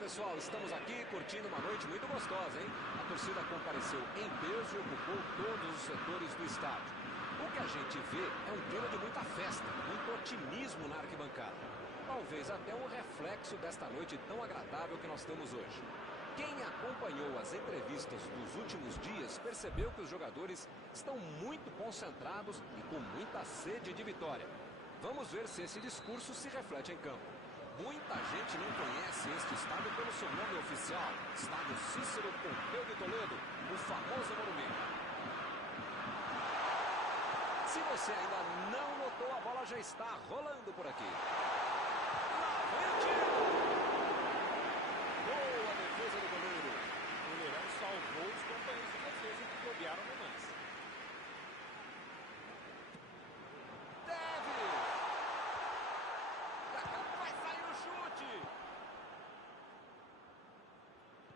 pessoal, estamos aqui curtindo uma noite muito gostosa, hein? A torcida compareceu em peso e ocupou todos os setores do estádio. O que a gente vê é um clima de muita festa, muito otimismo na arquibancada. Talvez até um reflexo desta noite tão agradável que nós temos hoje. Quem acompanhou as entrevistas dos últimos dias percebeu que os jogadores estão muito concentrados e com muita sede de vitória. Vamos ver se esse discurso se reflete em campo. Muita gente não conhece este estádio pelo seu nome oficial, Estádio Cícero Pompeu de Toledo, o famoso Morumbi. Se você ainda não notou, a bola já está rolando por aqui. Lá vem o tiro! Boa defesa do goleiro. O goleirão salvou os companheiros de defesa que bobearam no lance.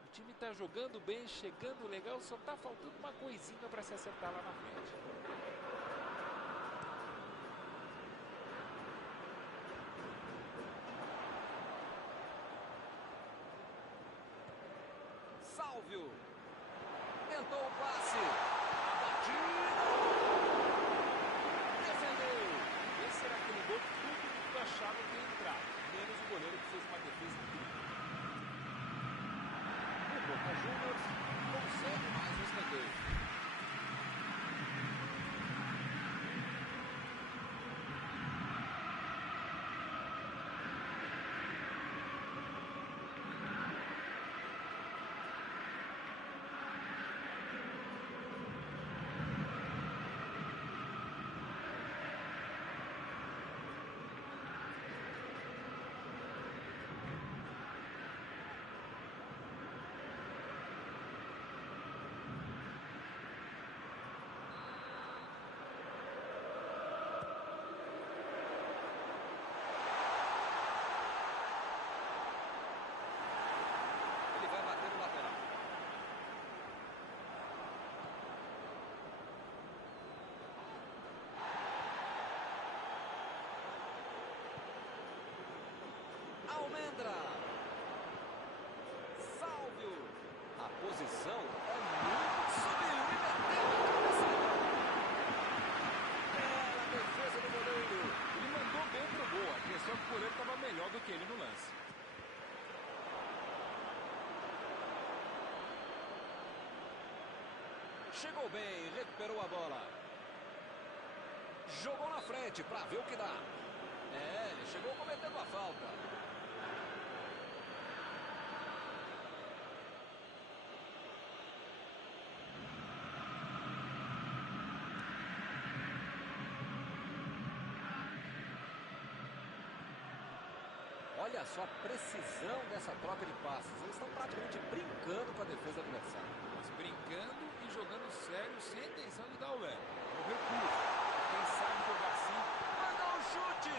O time está jogando bem, chegando legal, só está faltando uma coisinha para se acertar lá na frente. Sálvio tentou o passe, a batida, defendeu. Esse era aquele gol que todo mundo achava que ia entrar, menos o goleiro que fez uma defesa incrível. Boca Juniors consegue mais um escanteio. Almendra, Sálvio, a posição é muito, subiu e meteu a cabeçada. Bela defesa do goleiro. Ele mandou bem pro gol, a questão é que o goleiro estava melhor do que ele no lance. Chegou bem, recuperou a bola. Jogou na frente para ver o que dá. Ele chegou cometendo a falta. Olha só a precisão dessa troca de passes. Eles estão praticamente brincando com a defesa adversária. Mas brincando e jogando sério, sem intenção de dar o leve. É o recurso. Quem sabe jogar assim, mandou um chute!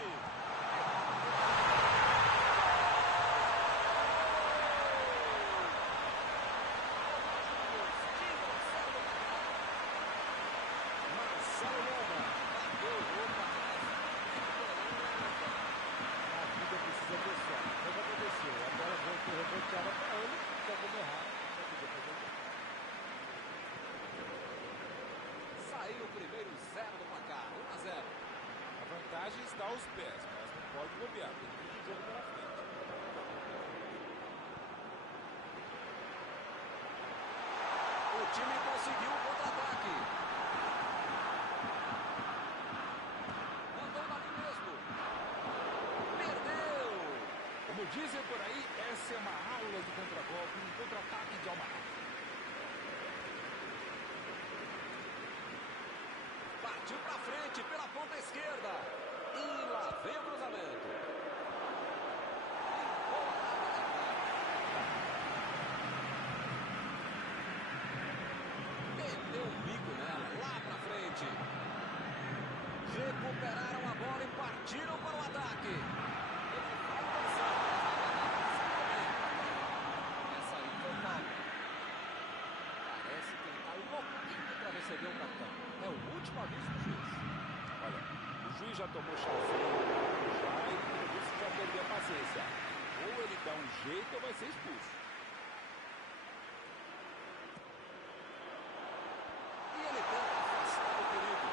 Marcelo Loma bateu o gol para trás. A vida precisa ter sorte. Foi o que aconteceu. A bola foi reboteada para ele, jogou errado, não podia fazer o gol. Saiu o primeiro 0 do placar, 1-0. a vantagem está aos pés, mas não pode bobear, tem muito jogo pela frente. O time conseguiu o contra-ataque. Mandou dali mesmo. Perdeu. Como dizem por aí, essa é uma aula de contragolpe, um contra-ataque de Almar. Partiu para frente pela ponta esquerda. E lá vem o cruzamento. Meteu um bico nela, lá para frente. Recuperaram a bola e partiram para o ataque. Ele vai avançar. Essa aí foi falta. Parece que ele está louquinho para receber o cartão. É o último aviso do juiz. Olha, o juiz já tomou chazinho, já, e por isso já perdeu a paciência. Ou ele dá um jeito ou vai ser expulso. E ele tenta afastar o perigo.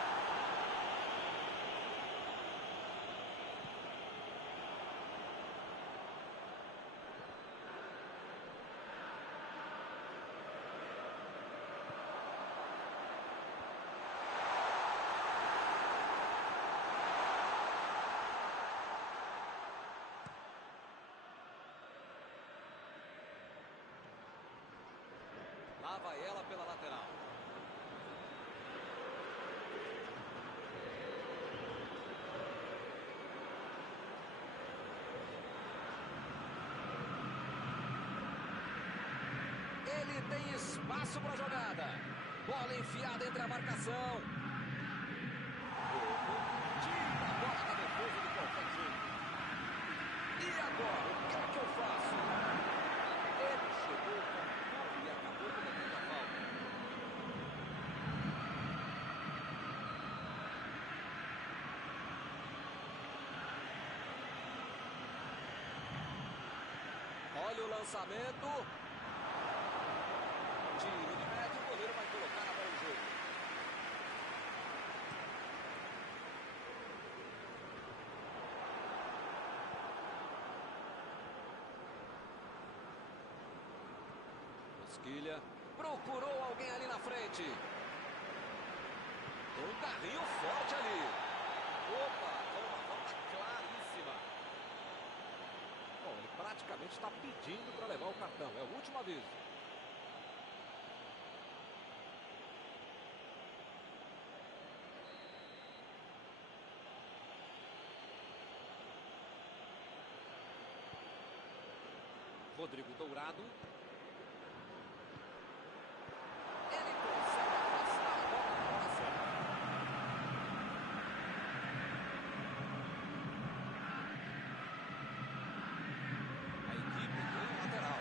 Lá vai ela pela lateral. Ele tem espaço para a jogada. Bola enfiada entre a marcação. Tira a bola da defesa de qualquer jeito. E agora, o que é que eu faço? Ele chegou com tudo e acabou cometendo a falta. Olha o lançamento. Tiro de médio, o goleiro vai colocar na bola em jogo. Mosquilha procurou alguém ali na frente. Tem um carrinho forte ali. Opa, foi uma falta claríssima. Bom, ele praticamente está pedindo para levar o cartão. É o último aviso. Rodrigo Dourado. Ele consegue afastar a bola na hora certa. A equipe ganha o lateral.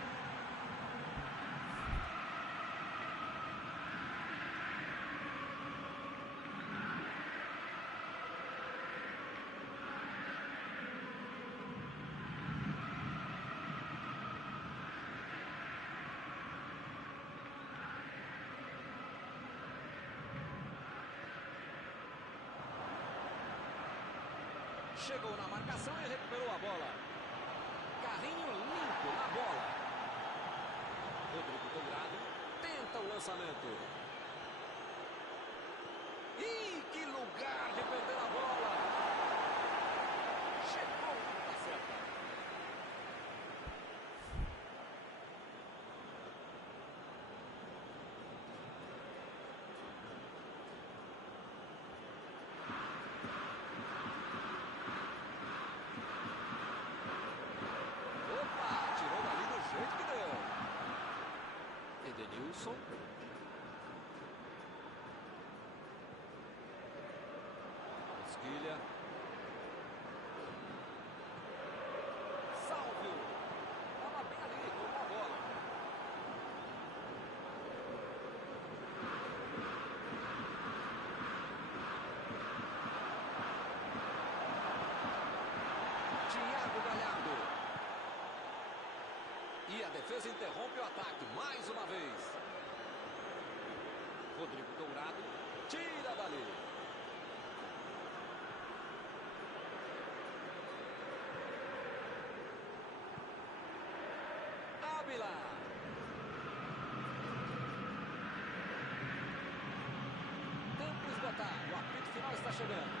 Chegou na marcação e recuperou a bola. Carrinho limpo na bola. Rodrigo Dourado tenta o lançamento. Ih, que lugar de perder a bola. Chegou na hora certa. Opa, tirou dali do jeito que deu. Edenilson. Mosquilha. Salvio. Estava bem ali, tomou a bola. Thiago Galhardo. E a defesa interrompe o ataque mais uma vez. Rodrigo Dourado tira dali. Ávila. Tempo esgotado. O apito final está chegando.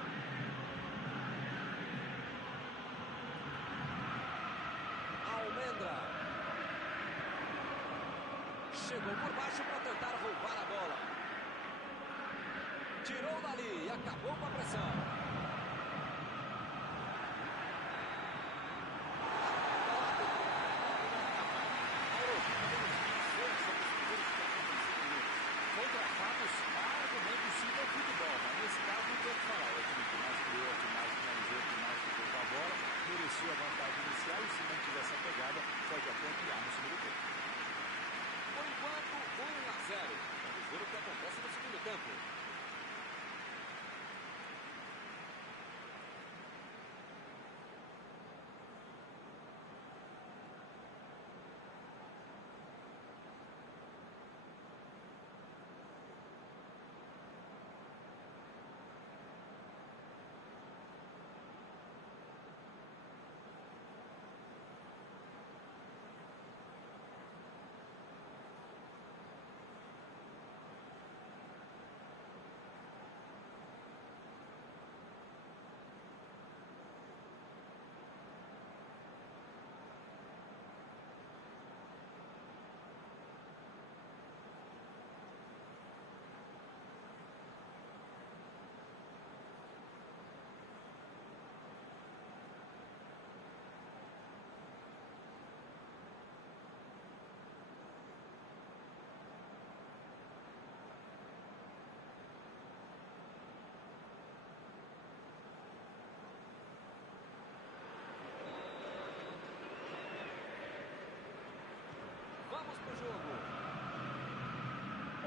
Almendra. Chegou por baixo para tentar roubar a bola. Tirou dali e acabou com a pressão. Contra fatos, argumentos sim é futebol, mas nesse caso não tem o que falar. O time que mais criou, que mais finalizou, que mais ficou com a bola, merecia a vantagem inicial e se mantiver essa pegada, pode até ampliar no segundo tempo. Por enquanto, 1-0. Vamos ver o que acontece no segundo tempo.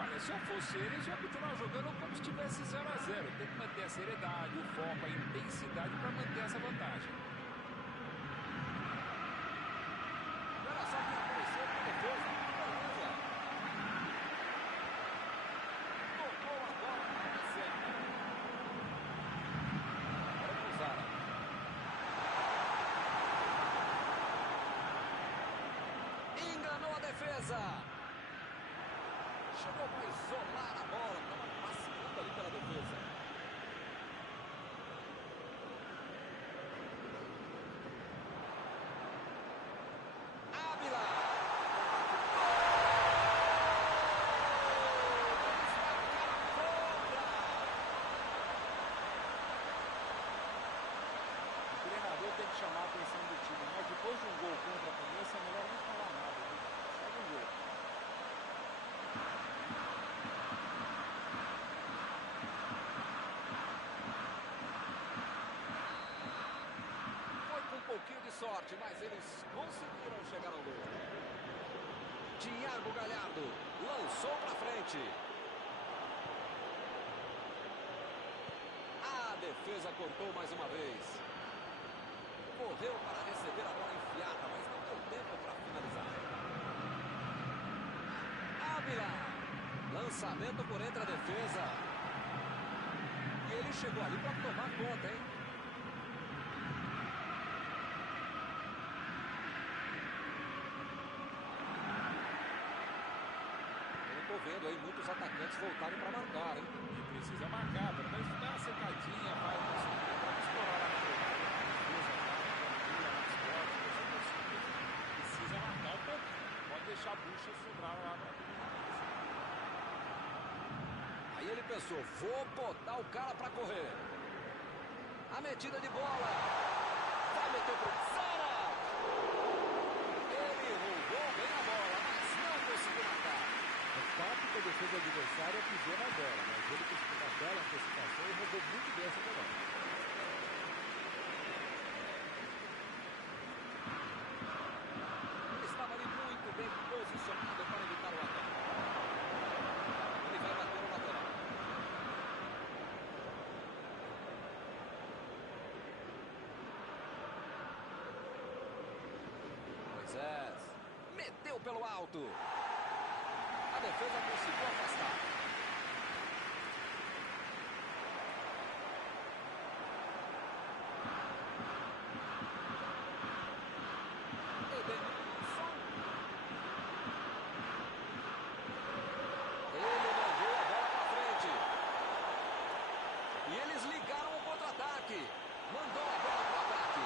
Olha, se eu fosse eles, eu ia continuar jogando como se estivesse 0 a 0. Tem que manter a seriedade, o foco, a intensidade para manter essa vantagem. E olha só quem apareceu na defesa. Beleza. Tocou a bola para a certa. Agora com o Zara. Enganou a defesa. Chegou para isolar a bola. Estava passeando ali pela defesa. Ávila. O treinador tem que chamar a atenção do time, mas depois de um gol contra a começa, é melhor nem falar nada, viu? Segue o jogo. Foi com um pouquinho de sorte, mas eles conseguiram chegar ao gol. Thiago Galhardo lançou para frente. A defesa cortou mais uma vez. Correu para receber a bola enfiada, mas não deu tempo para finalizar. Ávila. Lançamento por entre a defesa. E ele chegou ali para tomar conta, hein? Eu tô vendo aí muitos atacantes voltarem para marcar, hein? E precisa marcar, pelo menos dá uma secadinha, vai conseguir para explorar a jogada. Precisa marcar um pouquinho, pode deixar a bucha sobrar lá para Aí ele pensou, vou botar o cara para correr. A metida de bola. Vai meter pro Zara. Ele roubou bem a bola, mas não conseguiu marcar. É fato que a defesa adversária pisou na bola, mas ele conseguiu uma bela antecipação e roubou muito bem essa bola. Ele estava ali muito bem posicionado para evitar o ataque. Ele vai bater o lateral. Moisés meteu pelo alto. A defesa conseguiu afastar. Edenilson. Ele mandou a bola para frente. E eles ligaram o contra-ataque. Mandou a bola para o ataque.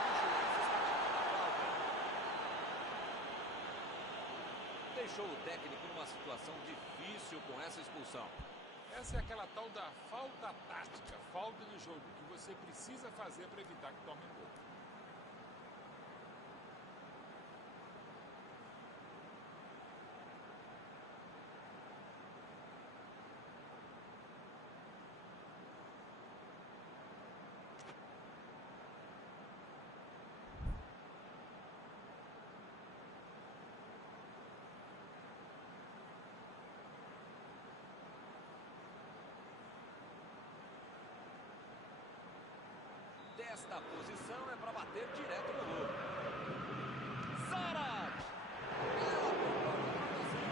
O juiz está tirando a falta. Deixou o técnico numa situação difícil com essa expulsão. Essa é aquela tal da falta tática, falta no jogo, que você precisa fazer para evitar que tome gol. Desta posição é para bater direto no gol. Zara! Ela botou na marcação.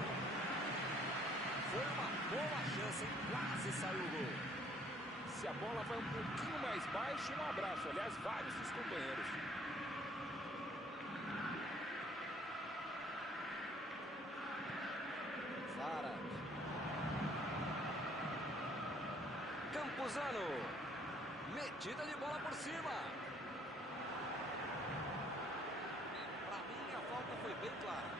Foi uma boa chance, hein? Quase saiu o gol. Se a bola vai um pouquinho mais baixo, um abraço. Aliás, vários dos companheiros. Zara. Campuzano. Metida de bola por cima. Para mim, a falta foi bem clara.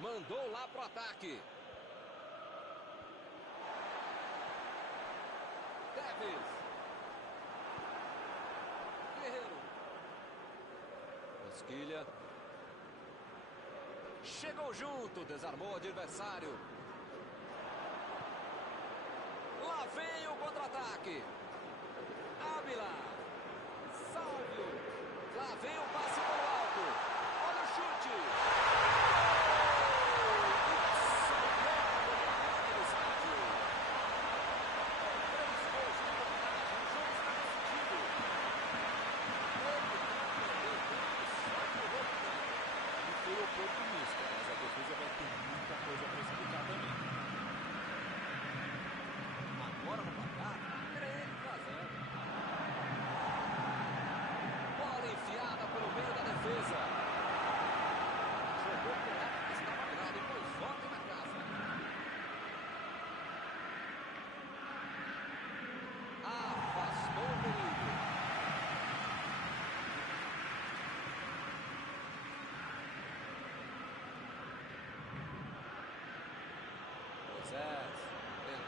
Mandou lá pro ataque. Tevez. Guerreiro. Esquilha. Chegou junto, desarmou o adversário. Lá vem o contra-ataque.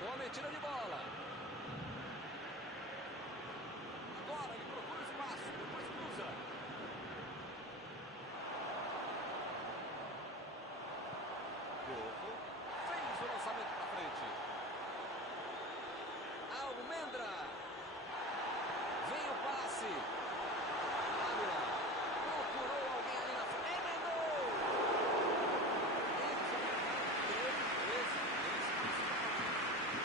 Boa metida de bola. Agora ele procura espaço, depois cruza. Bovo fez o lançamento para frente. Almendra. Vem o passe. Ávila procurou alguém ali na frente. Emendou. Eles já marcaram 13 vezes nesse início da partida.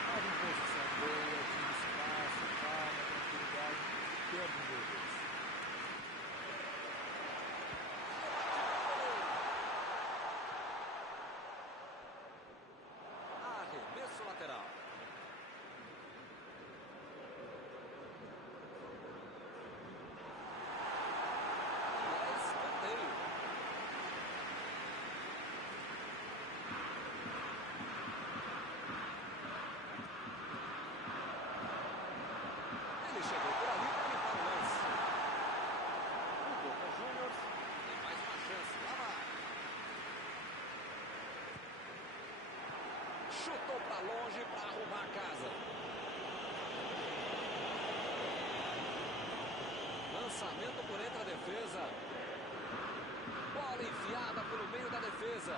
Mas em posição boa, tinha espaço, calma, tranquilidade, perde o gol deles. Arremesso lateral. E é escanteio. Ele chegou por ali para limpar o lance. O Boca Juniors tem mais uma chance. Lá vai. Chutou para longe para arrumar a casa. Lançamento por entre a defesa. Bola enfiada pelo meio da defesa.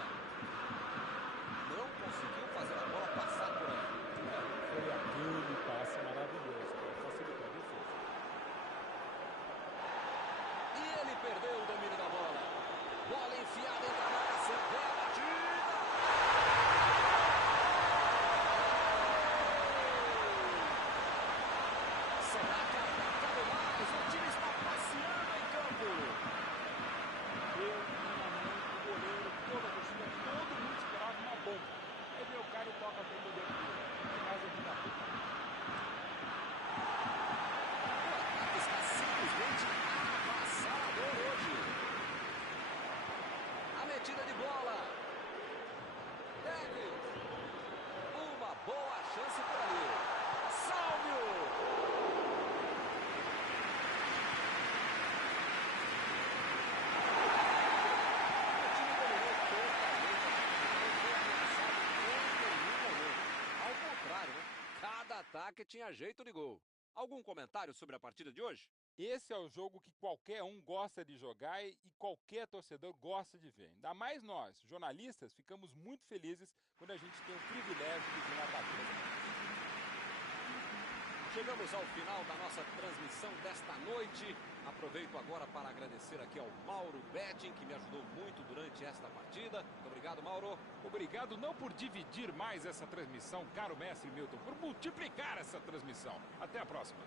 Não conseguiu fazer a bola passar por aí. Foi aquele passe maravilhoso, facilitou a defesa. E ele perdeu o domínio da bola. Bola enfiada entre a marcação. Vem a batida. Será que ainda cabe mais? O time está passeando em campo. Eu, minimamente, o goleiro, toda a torcida, todo mundo esperava uma bomba. Aí veio o cara e toca para o goleiro. Tem mais aqui na rua. O ataque está simplesmente avassalador hoje. A metida de bola. Davis. Uma boa chance por ali. Sálvio. O time dominou totalmente a partida. Não foi ameaçado em nenhum momento. Ao contrário, né? Cada ataque tinha jeito de gol. Algum comentário sobre a partida de hoje? Esse é o jogo que qualquer um gosta de jogar e qualquer torcedor gosta de ver. Ainda mais nós, jornalistas, ficamos muito felizes quando a gente tem o privilégio de ver uma partida. Chegamos ao final da nossa transmissão desta noite. Aproveito agora para agradecer aqui ao Mauro Betting, que me ajudou muito durante esta partida. Muito obrigado, Mauro. Obrigado não por dividir mais essa transmissão, caro mestre Milton, por multiplicar essa transmissão. Até a próxima.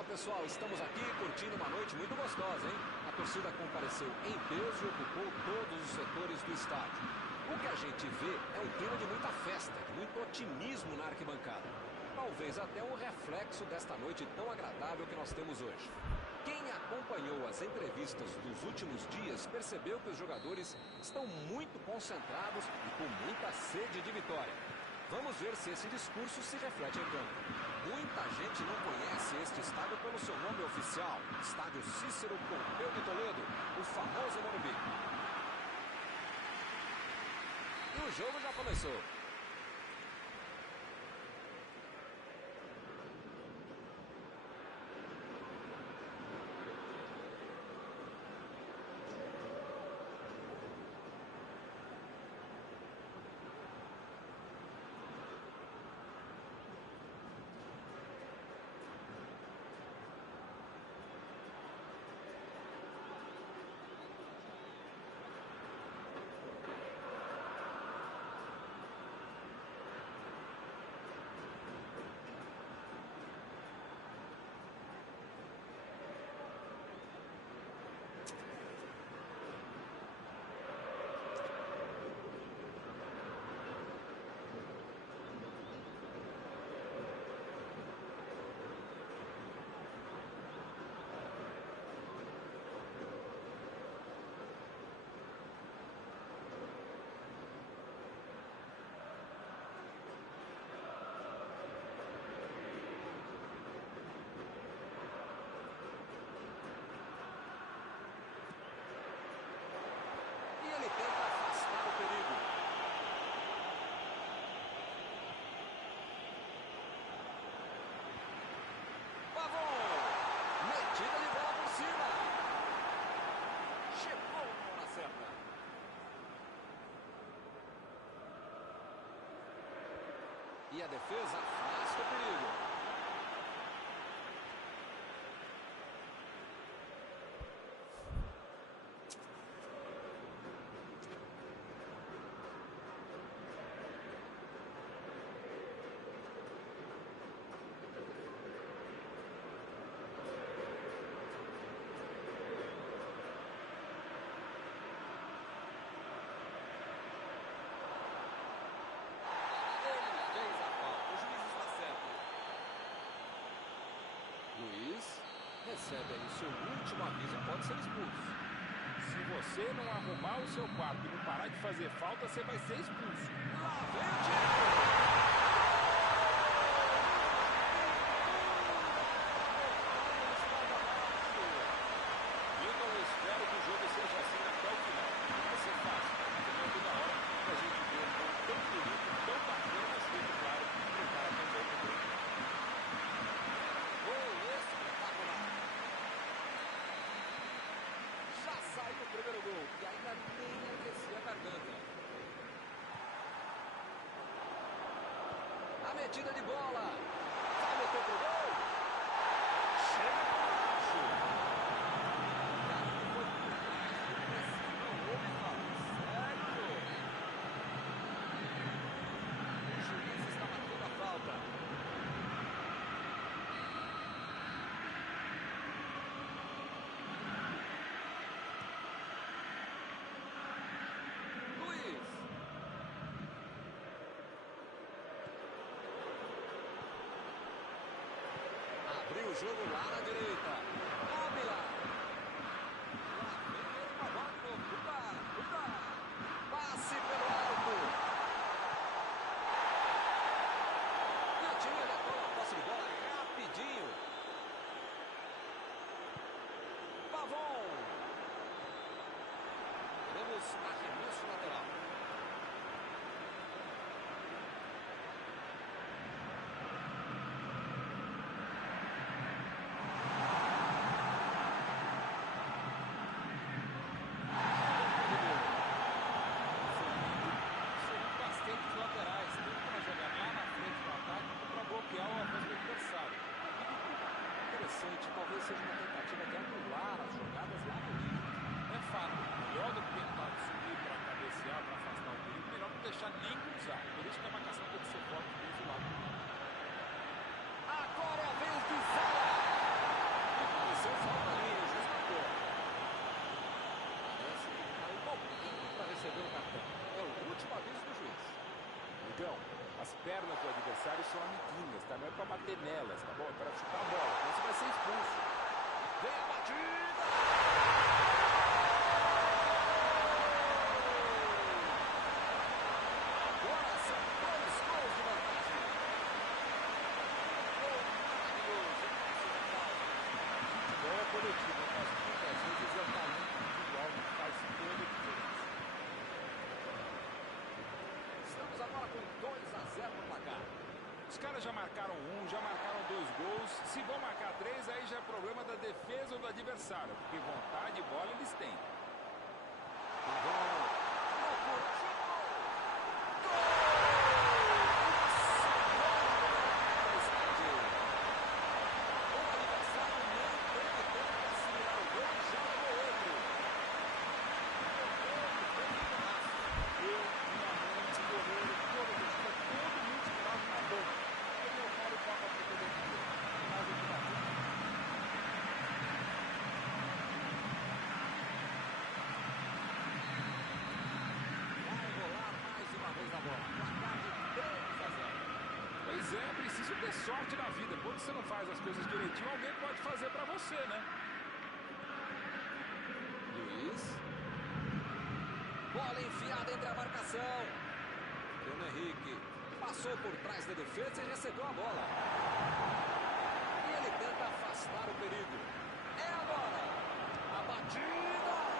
Fala pessoal, estamos aqui curtindo uma noite muito gostosa, hein? A torcida compareceu em peso e ocupou todos os setores do estádio. O que a gente vê é um clima de muita festa, de muito otimismo na arquibancada. Talvez até um reflexo desta noite tão agradável que nós temos hoje. Quem acompanhou as entrevistas dos últimos dias percebeu que os jogadores estão muito concentrados e com muita sede de vitória. Vamos ver se esse discurso se reflete em campo. Muita gente não conhece este estádio pelo seu nome oficial, Estádio Cícero Pompeu de Toledo, o famoso Morumbi. E o jogo já começou. Ele tenta afastar o perigo. Pavon! Metida de bola por cima. Chegou na certa. E a defesa afasta o perigo. Recebe aí o seu último aviso e pode ser expulso. Se você não arrumar o seu quarto e não parar de fazer falta, você vai ser expulso. Lá vem o Diego! Então eu espero que o jogo seja assim até o final. Vai ser fácil, mas é toda hora que a gente vê um jogo tão bonito, tão bacana, mas feito claro, que o cara também também. Saiu o primeiro gol e ainda nem aquecia a garganta. A metida de bola. Vai meter pro gol. Chega para baixo. Cara, foi por trás. Não houve falta. Sério? O juiz está marcando a falta. Abriu o jogo lá na direita. Ávila. Lá vem ele com a bola de novo. Cuidado. Passe pelo alto. E o time já toma a posse de bola rapidinho. Pavon. Teremos arremesso lateral. Talvez seja uma tentativa de anular as jogadas lá no meio. É fato, melhor do que tentar subir para cabecear, para afastar o perigo, melhor não deixar nem cruzar. Por isso que a marcação tem que ser forte do lado. Agora é a vez de Zala. pernas do adversário são amiguinhas, tá? Não é pra bater nelas, tá bom? É pra chutar a bola, então você vai ser expulso. Vem a batida! Agora são 2 gols de vantagem. Gol maravilhoso. Futebol é coletivo, mas muitas vezes é o talento individual que faz toda a diferença. Estamos agora com 2-0 no placar. Os caras já marcaram já marcaram 2 gols. Se vão marcar 3, aí já é problema da defesa ou do adversário, porque vontade e bola eles têm. Pavão. Procura, chutou. Gol! O adversário nem teve tempo para assimilar o gol e já levou outro. Eu, minha mãe, o goleiro, toda a torcida, todo mundo esperava uma boa. Aí eu falo o papo aqui todo dia. Mas eu não Vai rolar mais uma vez a bola. Placar de 3-0. Pois é, é preciso ter sorte na vida. Quando você não faz as coisas direitinho, alguém pode fazer pra você, né? Luiz. Bola enfiada entre a marcação. Bruno Henrique passou por trás da defesa e recebeu a bola. E ele tenta afastar o perigo. É agora. A batida.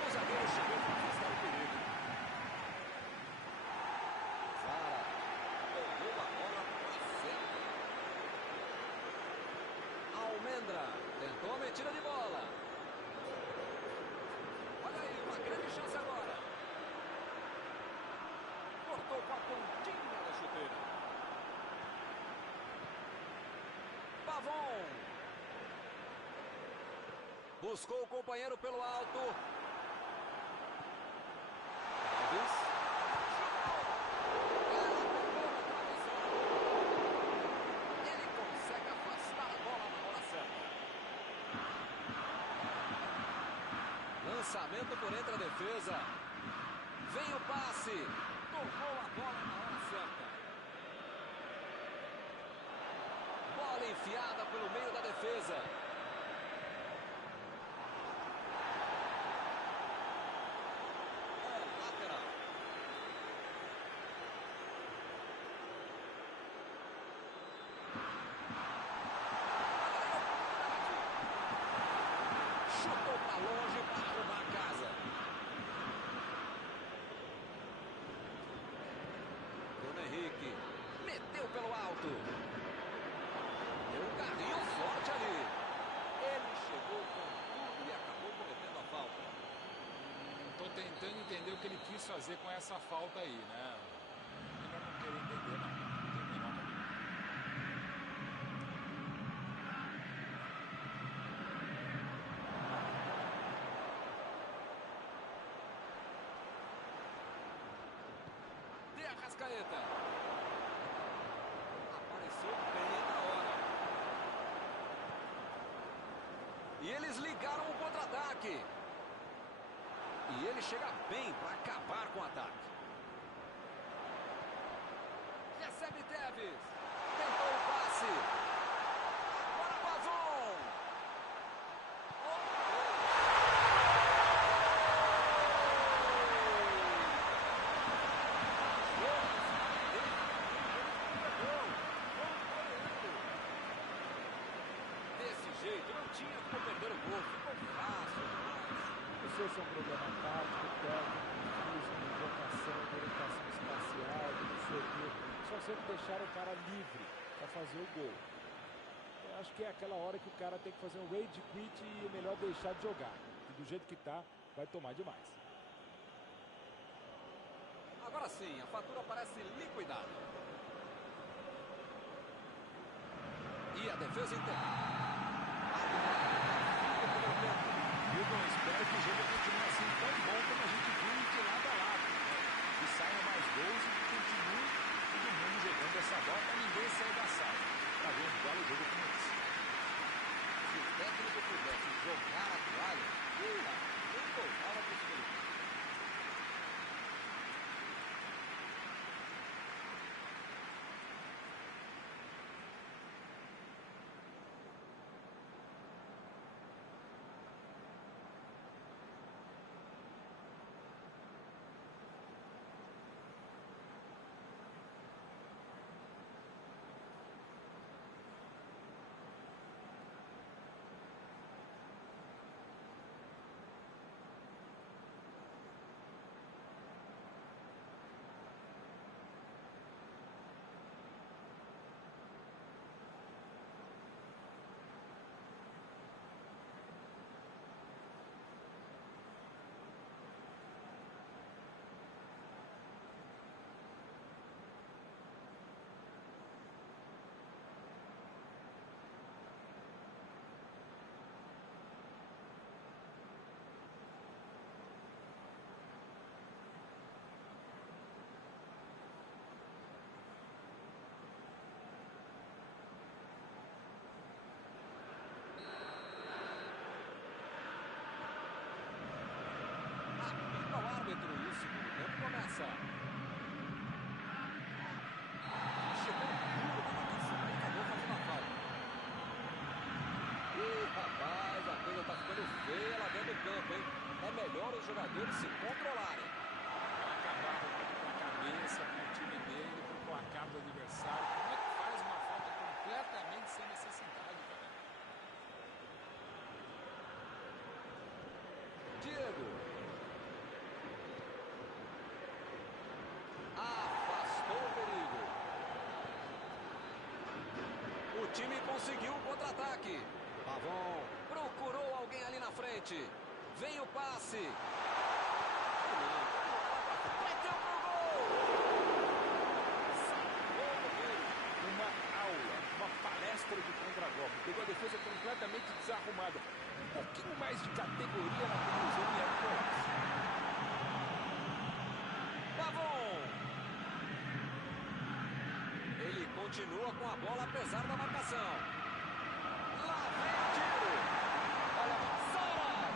O zagueiro chegou para afastar o perigo. Zara tocou a bola para centro. Almendra tentou a metida de bola. Olha aí, uma grande chance agora. Cortou com a pontinha da chuteira. Pavon. Buscou o companheiro pelo alto. Alves. Ela pegou no travessão. Ele consegue afastar a bola na hora certa. Lançamento por entre a defesa. Vem o passe. Tocou a bola na hora certa. Bola enfiada pelo meio da defesa. É lateral. Chutou para longe para arrumar a casa. Bruno Henrique meteu pelo alto. Deu um carrinho forte ali. Ele chegou com tudo e acabou cometendo a falta. Tô tentando entender o que ele quis fazer com essa falta aí, né? Melhor não querer entender, não. Não tem a menor cabimento. De Arrascaeta. Apareceu bem na hora. E eles ligaram o contra-ataque. E ele chega bem para acabar com o ataque. Recebe Tevez. Tentou o passe. Agora Pavon. Desse jeito, não tinha como perder o gol. Ficou fácil demais. Não sei se é um problema tático, técnico, físico, orientação espacial, não sei o quê. Só sempre deixaram o cara livre para fazer o gol. Eu acho que é aquela hora que o cara tem que fazer um rage quit e é melhor deixar de jogar. E do jeito que tá, vai tomar demais. Agora sim, a fatura parece liquidada. E a defesa interna. Milton, espero que o jogo continue assim tão bom como a gente viu de lado a lado, né? Que saiam mais gols e que continue todo mundo jogando essa bola para ninguém sair da sala. Para ver um belo jogo como esse. jogadores se controlarem. Acabar com a cabeça, com o time dele, com o placar do adversário. Como é que faz uma falta completamente sem necessidade, cara? Diego. Afastou o perigo. O time conseguiu o contra-ataque. Pavon procurou alguém ali na frente. Vem o passe. Bateu pro gol. Salvou o goleiro. Uma aula, uma palestra de contragolpe. Pegou a defesa completamente desarrumada. Um pouquinho mais de categoria na conclusão e era um golaço. Pavon. Ele continua com a bola apesar da marcação. Lá vem o tiro. Olha a Sara.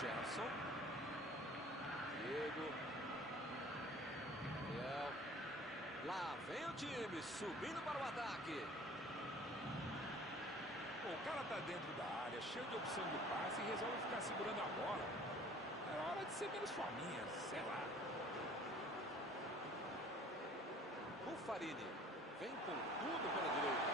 Gerson. Diego. Gabriel. Lá vem o time subindo para o ataque. Pô, o cara tá dentro da área, cheio de opção de passe e resolve ficar segurando a bola. Era hora de ser menos fominha, sei lá. Buffarini vem com tudo pela direita.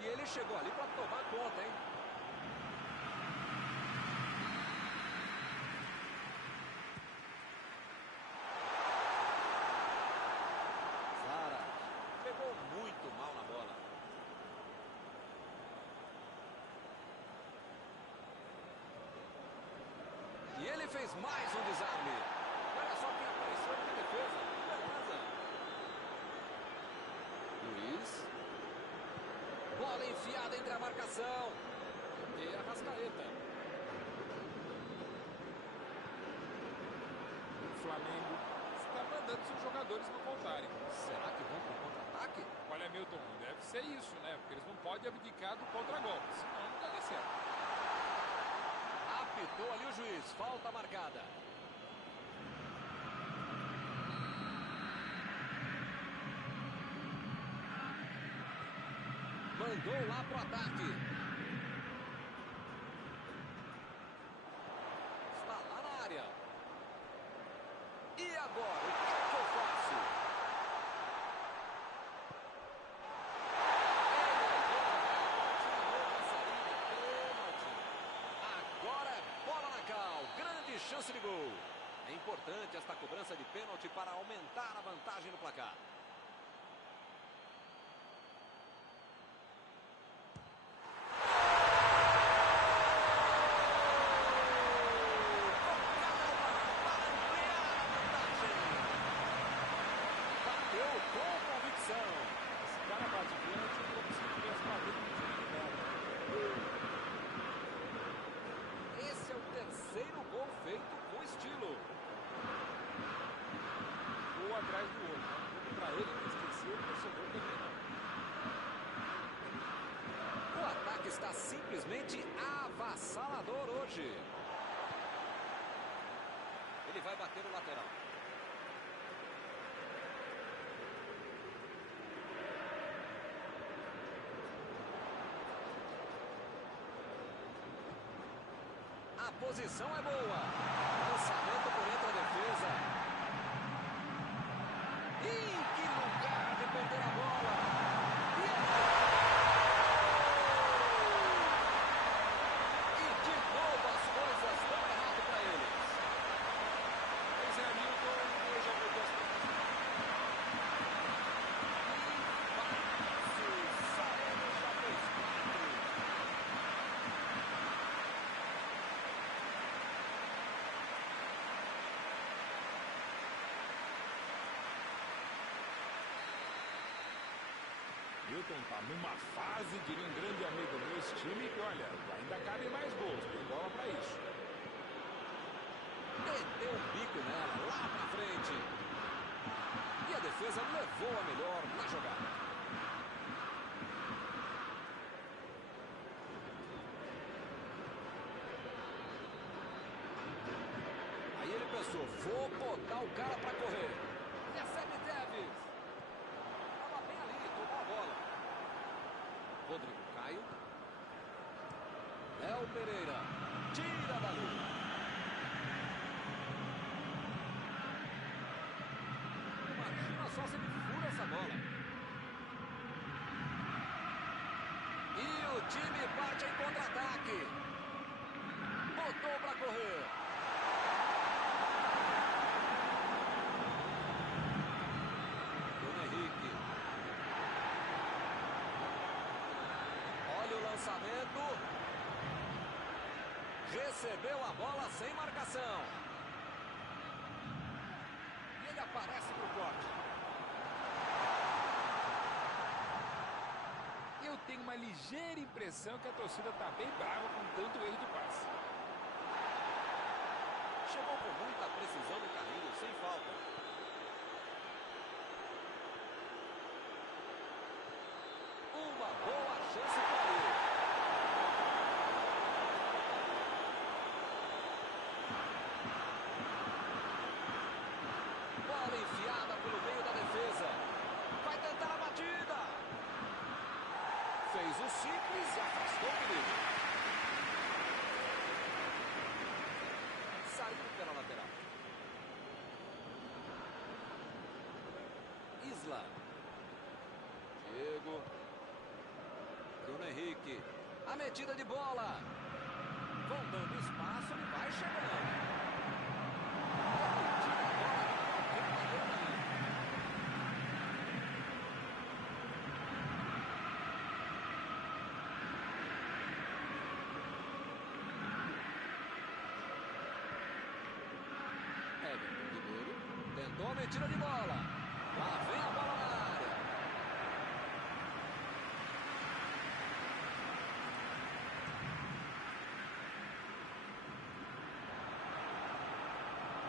E ele chegou ali para tomar conta, hein? Sara pegou muito mal na bola. E ele fez mais um desarme. Olha só quem apareceu na defesa. Beleza. Luiz. Bola enfiada entre a marcação. E a Arrascaeta. O Flamengo está mandando seus jogadores não voltarem. Será que vão para o contra-ataque? Olha, Milton, deve ser isso, né? Porque eles não podem abdicar do contra-golpe, senão não vai dar certo. Apitou ali o juiz. Falta marcada. Mandou lá pro ataque. Está lá na área. E agora? O que eu faço? Agora é bola na cal. Grande chance de gol. É importante esta cobrança de pênalti para aumentar a vantagem no placar. Esse cara bate pênalti como se estivesse batendo no time de merda. Esse é o terceiro gol feito com estilo. Gol atrás do outro. Para ele não esquecer, o torcedor também não. O ataque está simplesmente avassalador hoje. Ele vai bater o lateral. A posição é boa. Lançamento por entre a defesa. Ih, que lugar de perder a bola. E de novo as coisas dão errado para eles. Pois é, Milton, eu já vou gostar. Saemos já fez 4. Milton tá numa fase, diria um grande amigo meu, esse time, que olha, ainda cabe mais gols, tem bola pra isso. Meteu um bico nela, lá pra frente. E a defesa levou a melhor na jogada. Vou botar o cara para correr. Recebe Tevez. Estava bem ali, tomou a bola. Rodrigo Caio. Léo Pereira. Tira dali. Imagina só se ele fura essa bola. E o time parte em contra-ataque. Botou para correr. Bruno Henrique. Olha o lançamento. Recebeu a bola sem marcação. E ele aparece pro corte. Eu tenho uma ligeira impressão que a torcida está bem brava com tanto erro de passe. Chegou com muita precisão no carrinho, sem falta. Uma boa chance para ele. Bola enfiada pelo meio da defesa. Vai tentar a batida. Fez o simples e afastou o perigo. Saiu pela lateral. Isla. Diego. Bruno Henrique. A metida de bola. Vão dando espaço, ele vai chegando. Tentou a metida de bola. Lá vem a bola na área.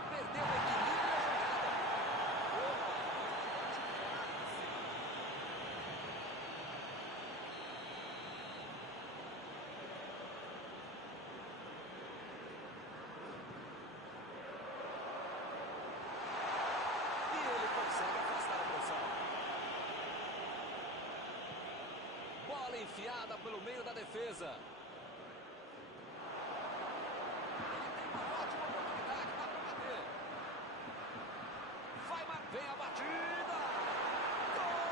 Perdeu o equilíbrio da jogada. Opa! Bola enfiada pelo meio da defesa. Ele tem uma ótima oportunidade, dá para bater. Vem a batida. Gol!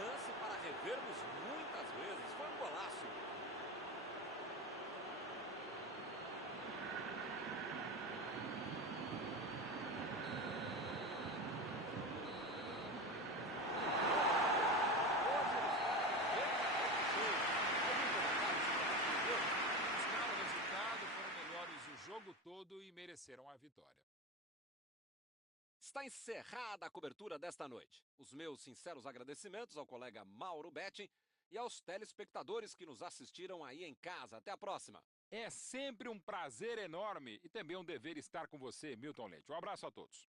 Lance para revermos muitas vezes. Foi um golaço. Jogo todo e mereceram a vitória. Está encerrada a cobertura desta noite. Os meus sinceros agradecimentos ao colega Mauro Betting e aos telespectadores que nos assistiram aí em casa. Até a próxima. É sempre um prazer enorme e também um dever estar com você, Milton Leite. Um abraço a todos.